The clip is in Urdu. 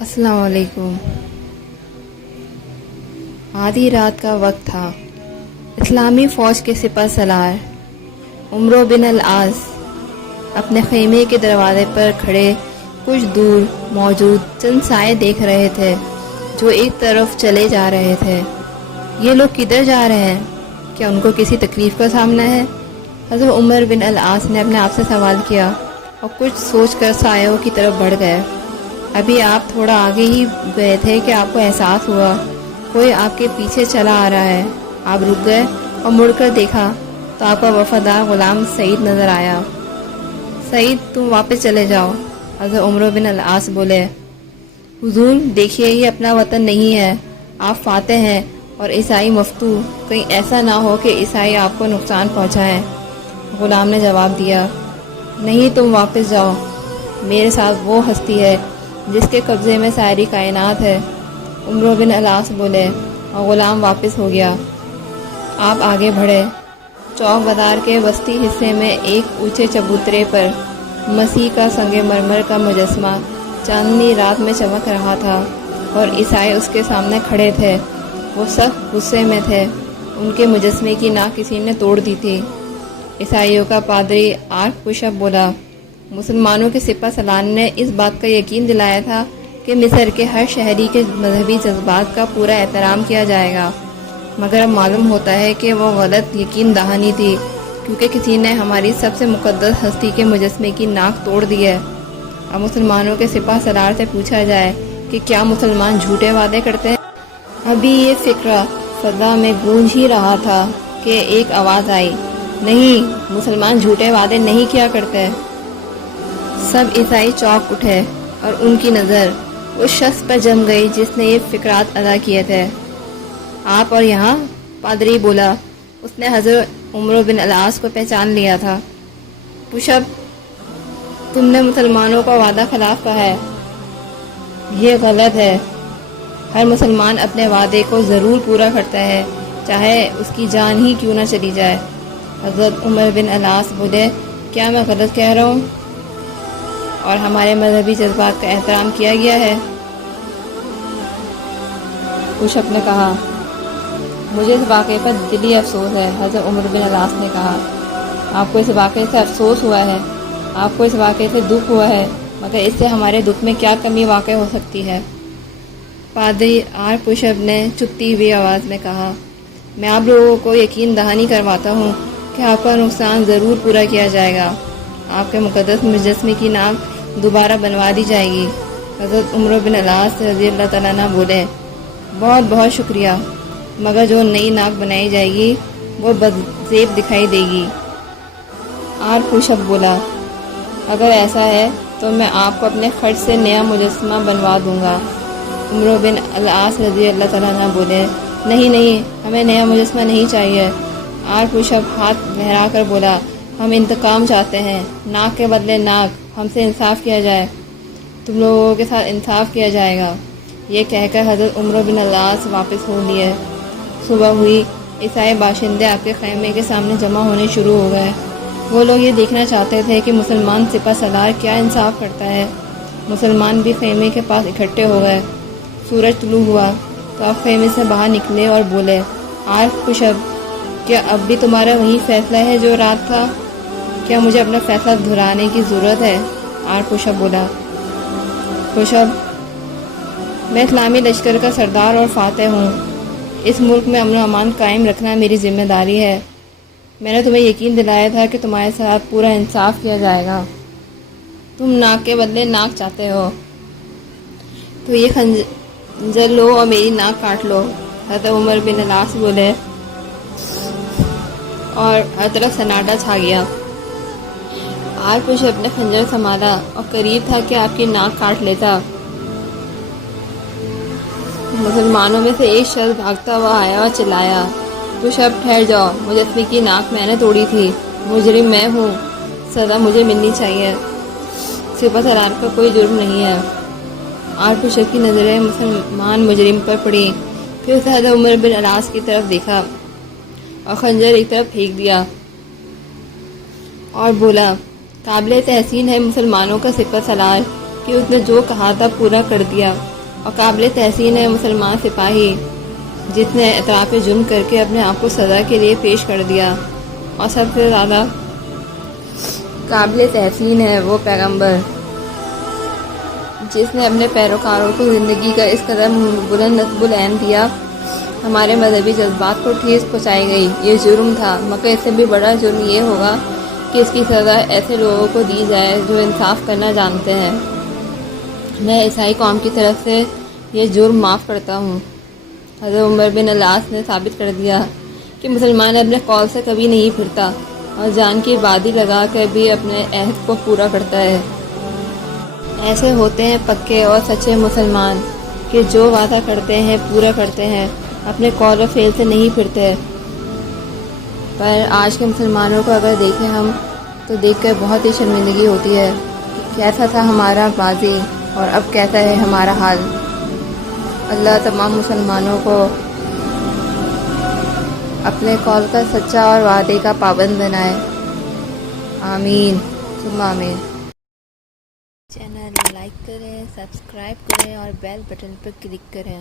السلام علیکم۔ آدھی رات کا وقت تھا۔ اسلامی فوج کے سپہ سالار عمرو بن العاص اپنے خیمے کے دروازے پر کھڑے کچھ دور موجود چند سائے دیکھ رہے تھے جو ایک طرف چلے جا رہے تھے۔ یہ لوگ کدھر جا رہے ہیں؟ کیا ان کو کسی تکلیف کا سامنا ہے؟ حضرت عمر بن العاص نے اپنے آپ سے سوال کیا اور کچھ سوچ کر سایوں کی طرف بڑھ گئے۔ ابھی آپ تھوڑا آگے ہی گئے تھے کہ آپ کو احساس ہوا کوئی آپ کے پیچھے چلا آ رہا ہے۔ آپ رک گئے اور مڑ کر دیکھا تو آپ کا وفادار غلام سعید نظر آیا۔ سعید، تم واپس چلے جاؤ۔ حضرت عمر بن العاص بولے، حضور دیکھیے یہ اپنا وطن نہیں ہے، آپ فاتح ہیں اور عیسائی مفتو، کہیں ایسا نہ ہو کہ عیسائی آپ کو نقصان پہنچائیں۔ غلام نے جواب دیا، نہیں، تم واپس جاؤ، میرے ساتھ وہ ہستی ہے جس کے قبضے میں ساری کائنات ہے۔ عمرو بن العاص بولے اور غلام واپس ہو گیا۔ آپ آگے بڑھے۔ چوک بازار کے وسطی حصے میں ایک اونچے چبوترے پر مسیح کا سنگ مرمر کا مجسمہ چاندنی رات میں چمک رہا تھا اور عیسائی اس کے سامنے کھڑے تھے۔ وہ سخت غصے میں تھے، ان کے مجسمے کی ناک کسی نے توڑ دی تھی۔ عیسائیوں کا پادری آرک بشپ بولا، مسلمانوں کے سپہ سالار نے اس بات کا یقین دلایا تھا کہ مصر کے ہر شہری کے مذہبی جذبات کا پورا احترام کیا جائے گا، مگر اب معلوم ہوتا ہے کہ وہ غلط یقین دہانی تھی، کیونکہ کسی نے ہماری سب سے مقدس ہستی کے مجسمے کی ناک توڑ دی ہے۔ اب مسلمانوں کے سپہ سالار سے پوچھا جائے کہ کیا مسلمان جھوٹے وعدے کرتے ہیں؟ ابھی یہ فکرہ فضا میں گونج ہی رہا تھا کہ ایک آواز آئی، نہیں، مسلمان جھوٹے وعدے نہیں کیا کرتے۔ سب عیسائی چونک اٹھے اور ان کی نظر اس شخص پر جم گئی جس نے یہ فقرات ادا کیے تھے۔ آپ اور یہاں؟ پادری بولا، اس نے حضرت عمرو بن العاص کو پہچان لیا تھا۔ بشپ، تم نے مسلمانوں کا وعدہ خلاف کہا ہے، یہ غلط ہے۔ ہر مسلمان اپنے وعدے کو ضرور پورا کرتا ہے، چاہے اس کی جان ہی کیوں نہ چلی جائے۔ حضرت عمر بن العاص بولے، کیا میں غلط کہہ رہا ہوں؟ اور ہمارے مذہبی جذبات کا احترام کیا گیا ہے؟ بشپ نے کہا، مجھے اس واقعے پر دلی افسوس ہے۔ حضرت عمر بن العاص نے کہا، آپ کو اس واقعے سے افسوس ہوا ہے، آپ کو اس واقعے سے دکھ ہوا ہے، مگر اس سے ہمارے دکھ میں کیا کمی واقع ہو سکتی ہے؟ پادری آرک بشپ نے چپتی ہوئی آواز میں کہا، میں آپ لوگوں کو یقین دہانی کرواتا ہوں کہ آپ کا نقصان ضرور پورا کیا جائے گا، آپ کے مقدس مجسمے کی ناک دوبارہ بنوا دی جائے گی۔ حضرت عمر بن العاص رضی اللہ تعالیٰ عنہ بولے، بہت بہت شکریہ، مگر جو نئی ناک بنائی جائے گی وہ بدزیب دکھائی دے گی۔ آرک بشپ بولا، اگر ایسا ہے تو میں آپ کو اپنے خرچ سے نیا مجسمہ بنوا دوں گا۔ عمر بن العاص رضی اللہ تعالیٰ عنہ بولے، نہیں، ہمیں نیا مجسمہ نہیں چاہیے۔ آرک بشپ ہاتھ لہرا کر بولا، ہم انتقام چاہتے ہیں، ناک کے بدلے ناک، ہم سے انصاف کیا جائے، تم لوگوں کے ساتھ انصاف کیا جائے گا۔ یہ کہہ کر حضرت عمر بن العاص واپس ہو لیے۔ صبح ہوئی، عیسائی باشندے آپ کے خیمے کے سامنے جمع ہونے شروع ہو گئے۔ وہ لوگ یہ دیکھنا چاہتے تھے کہ مسلمان سپہ سالار کیا انصاف کرتا ہے۔ مسلمان بھی خیمے کے پاس اکٹھے ہو گئے۔ سورج طلوع ہوا تو آپ خیمے سے باہر نکلے اور بولے، آرک بشپ، کیا اب بھی تمہارا وہی فیصلہ ہے جو رات تھا؟ کیا مجھے اپنا فیصلہ دہرانے کی ضرورت ہے؟ آرک بشپ بولا، بشپ، میں اسلامی لشکر کا سردار اور فاتح ہوں، اس ملک میں امن و امان قائم رکھنا میری ذمہ داری ہے۔ میں نے تمہیں یقین دلایا تھا کہ تمہارے ساتھ پورا انصاف کیا جائے گا، تم ناک کے بدلے ناک چاہتے ہو، تو یہ خنجر لو اور میری ناک کاٹ لو۔ حضرت عمر بن العاص بولے اور ہر طرف سناٹا چھا گیا۔ آرک بشپ نے خنجر سنبھالا اور قریب تھا کہ آپ کی ناک کاٹ لیتا۔ مسلمانوں میں سے ایک شخص بھاگتا ہوا آیا اور چلایا، بشپ ٹھہر جاؤ، مجسمے کی ناک میں نے توڑی تھی، مجرم میں ہوں، سزا مجھے ملنی چاہیے، سپہ سالار کا کوئی جرم نہیں ہے۔ آرک بشپ کی نظریں مسلمان مجرم پر پڑی، پھر اسے حضرت عمر بن العاص کی طرف دیکھا اور خنجر ایک طرف پھینک دیا اور بولا، قابل تحسین ہے مسلمانوں کا سپہ سالار، کہ اس نے جو کہا تھا پورا کر دیا، اور قابل تحسین ہے مسلمان سپاہی جس نے اعتراف جرم کر کے اپنے آپ کو سزا کے لیے پیش کر دیا، اور سب سے زیادہ قابل تحسین ہے وہ پیغمبر جس نے اپنے پیروکاروں کو زندگی کا اس قدر بلند نصب العین دیا، ہمارے مذہبی جذبات کو ٹھیس پہنچائی گئی۔ یہ جرم تھا، مگر اس سے بھی بڑا جرم یہ ہوگا کہ اس کی سزا ایسے لوگوں کو دی جائے جو انصاف کرنا جانتے ہیں۔ میں عیسائی قوم کی طرف سے یہ جرم معاف کرتا ہوں۔ حضرت عمر بن العاص نے ثابت کر دیا کہ مسلمان اپنے قول سے کبھی نہیں پھرتا اور جان کی بازی لگا کر بھی اپنے عہد کو پورا کرتا ہے۔ ایسے ہوتے ہیں پکے اور سچے مسلمان کہ جو وعدہ کرتے ہیں پورا کرتے ہیں، اپنے قول و فعل سے نہیں پھرتے۔ پر آج کے مسلمانوں کو اگر دیکھیں ہم تو دیکھ کر بہت ہی شرمندگی ہوتی ہے۔ کیسا تھا ہمارا ماضی اور اب کیسا ہے ہمارا حال۔ اللہ تمام مسلمانوں کو اپنے قول کا سچا اور وعدے کا پابند بنائے، آمین ثم آمین۔ چینل لائک کریں، سبسکرائب کریں اور بیل بٹن پر کلک کریں۔